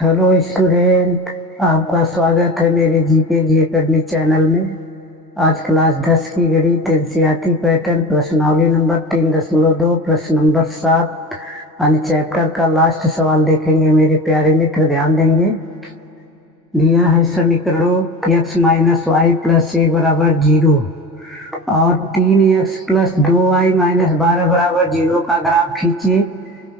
Hello student, आपका स्वागत है मेरे जीके जी एकेडमी चैनल में। आज क्लास 10 की गणित एनसीईआरटी पैटर्न प्रश्नावली नंबर 3.2 प्रश्न नंबर 7 यानी चैप्टर का लास्ट सवाल देखेंगे। मेरे प्यारे मित्र ध्यान देंगे। दिया है समीकरणों x माइनस वाई प्लस 1 बराबर 0 और 3x प्लस 2y माइनस 12 बराबर 0 का ग्राफ खींचिए।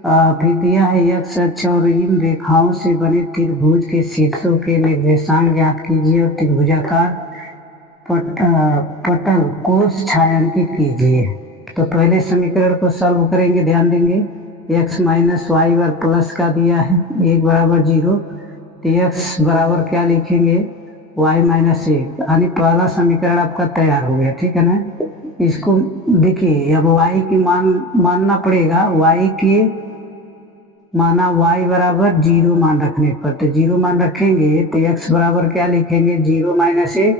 फिर दिया है x अक्ष और इन रेखाओं से बने त्रिभुज के शीर्षों के निर्देशांक ज्ञात कीजिए और त्रिभुजाकार पटल को छायांकित कीजिए। तो पहले समीकरण को सॉल्व करेंगे। ध्यान देंगे, x माइनस वाई और प्लस का दिया है 1 बराबर 0, तो x बराबर क्या लिखेंगे y माइनस 1, यानी पहला समीकरण आपका तैयार हो गया। ठीक है ना। इसको देखिए, अब y की मानना पड़ेगा। y के माना y बराबर 0 मान रखने पर, तो 0 मान रखेंगे तो x बराबर क्या लिखेंगे 0 माइनस 1,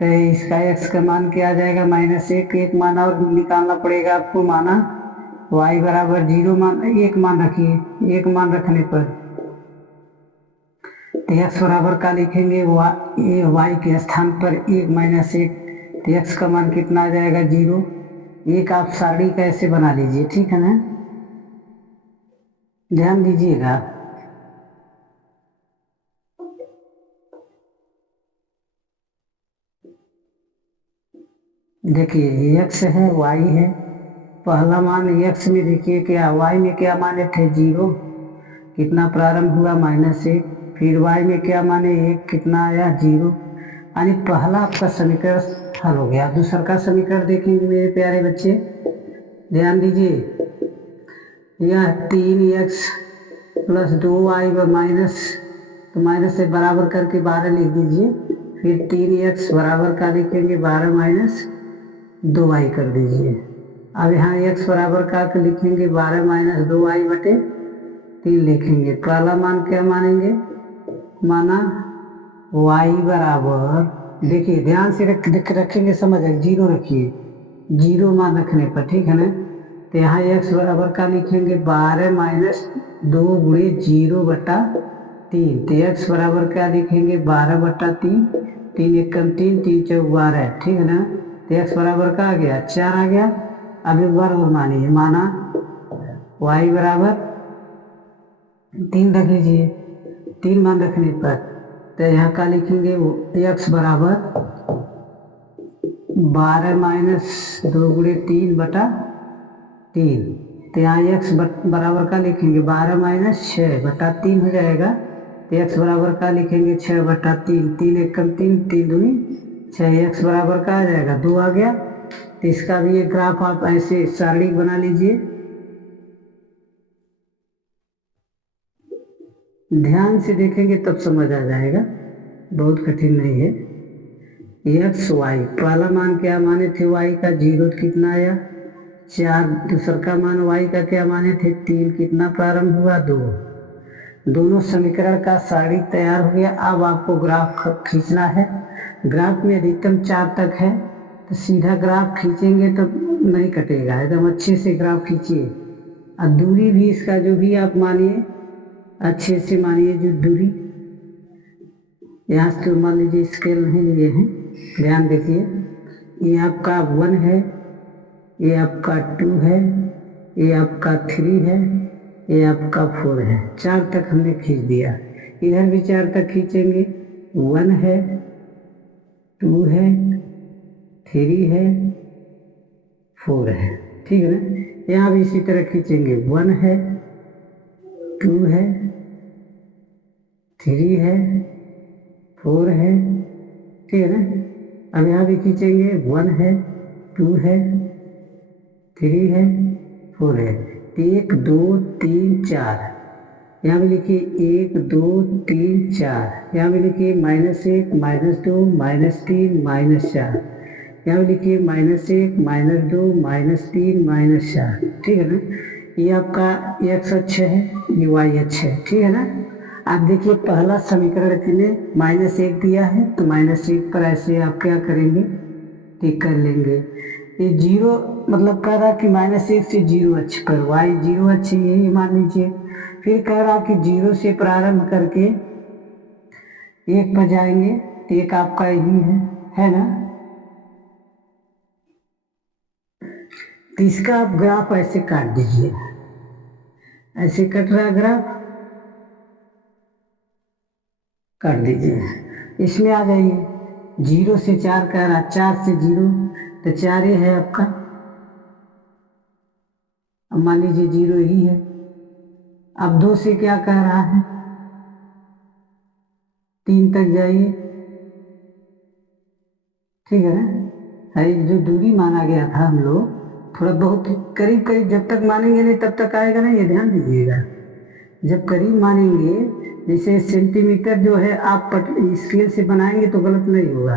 तो इसका x का मान क्या आ जाएगा -1। एक मान और निकालना पड़ेगा आपको। माना y बराबर 0 मान 1 मान रखिए, 1 मान रखने पर तो x बराबर का लिखेंगे y के स्थान पर 1 माइनस 1, तो x का मान कितना आ जाएगा 0। एक आप सारणी कैसे बना लीजिए, ठीक है ना, ध्यान दीजिएगा। देखिए x है y है, पहला मान x में देखिए क्या, y में क्या माने थे 0, कितना प्रारंभ हुआ -1, फिर y में क्या माने 1, कितना आया 0, यानी पहला आपका समीकरण हल हो गया। दूसरा का समीकरण देखेंगे मेरे प्यारे बच्चे, ध्यान दीजिए। यह 3x प्लस 2y माइनस, तो माइनस से बराबर करके 12 लिख दीजिए। फिर 3x बराबर का लिखेंगे 12 माइनस 2y कर दीजिए। अब यहाँ x बराबर का लिखेंगे 12 माइनस 2y बटे 3 लिखेंगे। पहला मान क्या मानेंगे, माना y बराबर, देखिए ध्यान से रखेंगे, समझ आए, 0 रखिए, 0 मान रखने पर, ठीक है ना। तो यहाँ x बराबर का लिखेंगे 12 माइनस 2 गुणे 0 बटा 3, तो x बराबर क्या लिखेंगे 12 बटा 3, 3 एकम 3, 3 चौक 12, ठीक है ना। तो x बराबर का आ गया 4 आ गया। अब एक बार और मानिए, माना y बराबर 3 रख लीजिए, 3 मान रखने पर, तो यहाँ का लिखेंगे x बराबर 12 माइनस 2 गुणे 3 बटा 3, तो यहाँ x बराबर का लिखेंगे 12 माइनस 6 बटा 3 हो जाएगा। तो x बराबर का लिखेंगे 6 बटा 3, 3 एकम 3, 3 दूनी 6, x बराबर का आ जाएगा 2 आ गया। तो इसका भी एक ग्राफ आप ऐसे सारणी बना लीजिए। ध्यान से देखेंगे तब समझ आ जाएगा, बहुत कठिन नहीं है। x y, पहला मान क्या माने थे y का 0, कितना आया 4, दूसरा का मान y का क्या माने थे 3, कितना प्रारंभ हुआ 2। दोनों समीकरण का सारणी तैयार हो गया। अब आपको ग्राफ खींचना है। ग्राफ में अधिकतम 4 तक है, तो सीधा ग्राफ खींचेंगे तो नहीं कटेगा, एकदम अच्छे से ग्राफ खींचिए। और दूरी भी इसका जो भी आप मानिए, अच्छे से मानिए जो दूरी, यहाँ से मान लीजिए स्केल नहीं लिए हैं, ध्यान देखिए। ये आपका 1 है, ये आपका 2 है, ये आपका 3 है, ये आपका 4 है, 4 तक हमने खींच दिया। इधर भी 4 तक खींचेंगे, 1 है, 2 है, 3 है, 4 है, ठीक है ना। यहाँ भी इसी तरह खींचेंगे, 1 है, 2 है, 3 है, 4 है, ठीक है ना। अब यहाँ भी खींचेंगे, 1 है, 2 है, 3 है, 4 है, 1 2 3 4, यहाँ भी लिखिए 1 2 3 4, यहाँ भी लिखिए -1 -2 -3 -4, यहाँ भी लिखिए -1 -2 -3 -4, ठीक है ना। ये आपका x अक्ष है, ये y अक्ष है, ठीक है ना। आप देखिए पहला समीकरण में -1 दिया है, तो -1 पर ऐसे आप क्या करेंगे, टिक कर लेंगे। ये 0 मतलब कह रहा कि -1 से 0 अक्ष पर, y 0 अक्ष यही मान लीजिए। फिर कह रहा कि 0 से प्रारंभ करके 1 पर जाएंगे तो 1 आपका यही है ना। तो इसका आप ग्राफ ऐसे काट दीजिए, ऐसे कट रहा ग्राफ, काट दीजिए। इसमें आ जाइए, 0 से 4 कह रहा, 4 से 0 तो 4 ये है आपका, अब मान लीजिए 0 ही है। अब 2 से क्या कह रहा है, 3 तक जाइए, ठीक है ना। है जो दूरी माना गया था हम लोग, थोड़ा बहुत करीब करीब जब तक मानेंगे नहीं तब तक आएगा ना, ये ध्यान दीजिएगा। जब करीब मानेंगे, जैसे सेंटीमीटर जो है आप स्केल से बनाएंगे तो गलत नहीं होगा।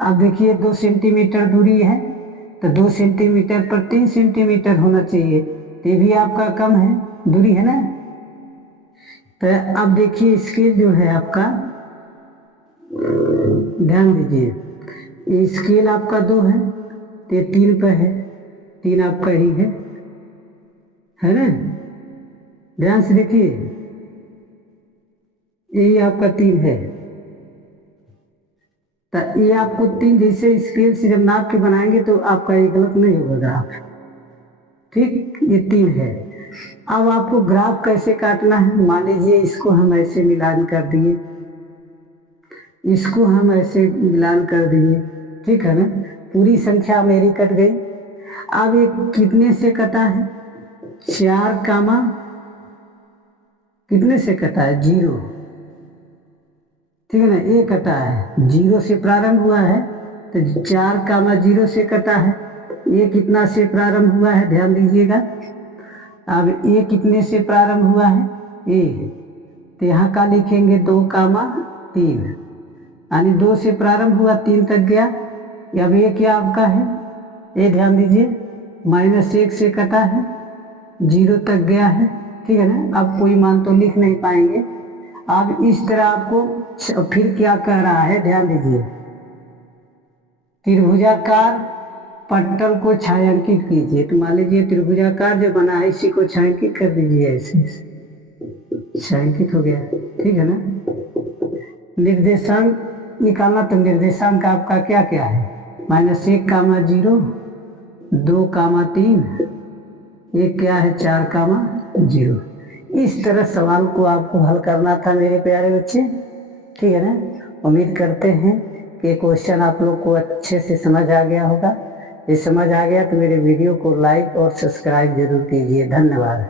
अब देखिए 2 सेंटीमीटर दूरी है तो 2 सेंटीमीटर पर 3 सेंटीमीटर होना चाहिए, ये भी आपका कम है दूरी, है ना। तो अब देखिए स्केल जो है आपका, ध्यान दीजिए, ये स्केल आपका 2 है तो ये 3 पे है, 3 आपका ही है ना। ध्यान से देखिए, यही आपका 3 है। तो ये आपको 3 जैसे स्केल से जब नाप के बनाएंगे तो आपका ये गलत नहीं होगा ग्राफ, ठीक। ये 3 है। अब आपको ग्राफ कैसे काटना है, मान लीजिए इसको हम ऐसे मिलान कर दिए, इसको हम ऐसे मिलान कर दिए, ठीक है ना। पूरी संख्या मेरी कट गई। अब ये कितने से कटा है, 4 कामा कितने से कटा है, 0, ठीक है ना। ये कटा है, 0 से प्रारंभ हुआ है तो 4 कामा 0 से कटा है। ये कितना से प्रारंभ हुआ है, ध्यान दीजिएगा। अब ये कितने से प्रारंभ हुआ है, ये तो यहाँ का लिखेंगे 2 कामा 3, यानी 2 से प्रारंभ हुआ 3 तक गया। अब ये क्या आपका है, ये ध्यान दीजिए, -1 से कटा है, 0 तक गया है, ठीक है ना। अब कोई मान तो लिख नहीं पाएंगे। अब इस तरह आपको फिर क्या कह रहा है, ध्यान दीजिए, त्रिभुजाकार पट्टल को छायांकित कीजिए। तो मान लीजिए त्रिभुजाकार जो बना है इसी को छायांकित कर दीजिए, ऐसे छायांकित हो गया, ठीक है ना। निर्देशांक निकालना, तो निर्देशांक आपका क्या क्या है, -1 कामा 0, 2 कामा 3, एक क्या है 4 कामा 0। इस तरह सवाल को आपको हल करना था मेरे प्यारे बच्चे, ठीक है ना। उम्मीद करते हैं कि क्वेश्चन आप लोग को अच्छे से समझ आ गया होगा। ये समझ आ गया तो मेरे वीडियो को लाइक और सब्सक्राइब जरूर कीजिए। धन्यवाद।